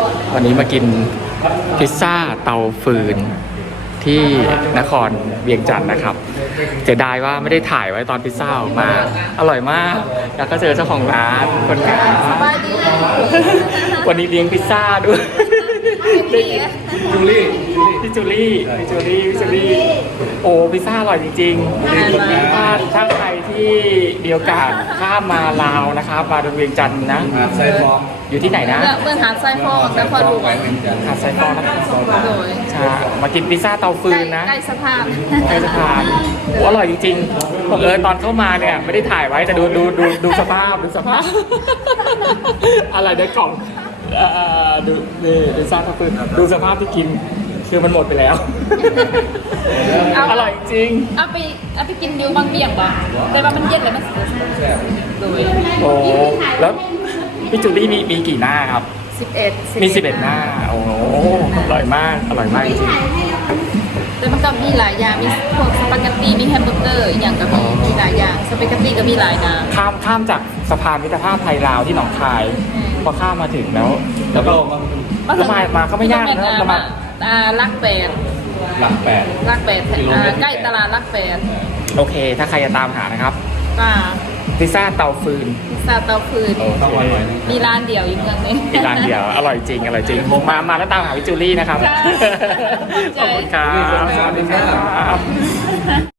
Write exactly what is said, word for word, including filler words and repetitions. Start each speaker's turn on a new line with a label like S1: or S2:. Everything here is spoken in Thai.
S1: วันนี้มากินพิซซ่าเตาฟืนที่นครเวียงจันทร์นะครับเสียดายว่าไม่ได้ถ่ายไว้ตอนพิซซ่าออกมาอร่อยมากแล้วก็เจอเจ้าของร้านคนงามวันนี้เลี้ยงพิซซ่าด้วยจูลี่พี่จูลี่พี่จูลี่พี่จูลี่โอ้พิซซ่าอร่อยจริงๆถ้าถ้าใครที่มีโอกาสข้ามมาลาวนะครับมาเวียงจันทร์นะ
S2: ไส้ฟอง
S1: อยู่ที่ไหนนะ
S3: เมืองหาดไส้ฟองนครหลวง
S1: หาดไซฟองนะครับ
S3: โดย
S1: ใช่มากินพิซซ่าเตาฟืนนะ
S3: ใกล้สะพาน
S1: ใกล้สะพานโอ้อร่อยจริงๆผมเออตอนเข้ามาเนี่ยไม่ได้ถ่ายไว้แต่ดูดูดูดูสภาพดูสภาพอะไรในกล่องดูนี่พิซซ่าเตาฟืนดูสภาพที่กินคือมันหมดไปแล้วอร่อยจริง
S3: เอาไปเอาไปกินดิวบางเบี่ยงบ่แต่ว่ามันเย็นเลยมันโดย
S1: โอ้แล้วพี่จูลี่มีมีกี่หน้าครับ
S3: สิบเอ็ด
S1: มีสิบเอ็ดหน้าโอ้อร่อยมากอร่อยมากจริง
S3: แต่มันก็มีหลายอย่างมีพวกสปาเกตตี้มีแฮมเบอร์เกอร์อย่างก็มีมีหลายอย่างสปาเกตตี้ก็มีหลายนะ
S1: ข้ามข้ามจากสะพานมิตรภาพไทยลาวที่หนองคายพอข้ามมาถึงแล้วแล้วก็มามามาก็ไม่ยากนะเรามา
S3: อ่าลักแปด
S2: หลักแปด
S3: ลักแปดอ่าใกล้ตลาดลักแปด
S1: โอเคถ้าใครจะตามหานะครับ
S3: ก็
S1: พิซซ่าเตาฟืน
S3: พิซซ่าเตาฟืนมีร้านเดียวอยู่เมืองนี้
S1: มีร้านเดียวอร่อยจริงอร่อยจริงมามาแล้วตามหาพี่จูลี่นะครับขอบคุณครับสวัสดีครับ